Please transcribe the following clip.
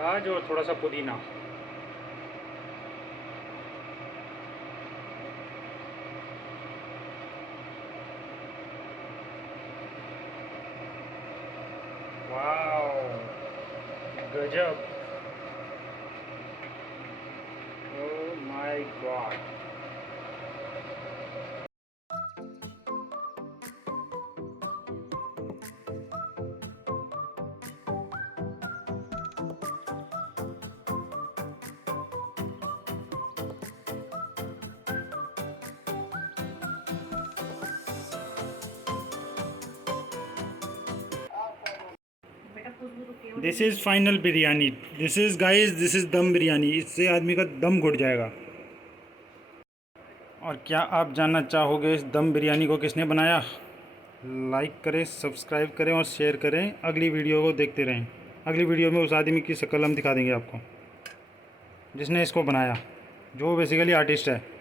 प्याज और थोड़ा सा पुदीना। वाओ, गजब। Oh my God. This is final biryani. This is guys, this is दम बिरयानी। इससे आदमी का दम घुट जाएगा। और क्या आप जानना चाहोगे इस दम बिरयानी को किसने बनाया? लाइक करें, सब्सक्राइब करें और शेयर करें। अगली वीडियो को देखते रहें। अगली वीडियो में उस आदमी की शक्ल हम दिखा देंगे आपको जिसने इसको बनाया, जो बेसिकली आर्टिस्ट है।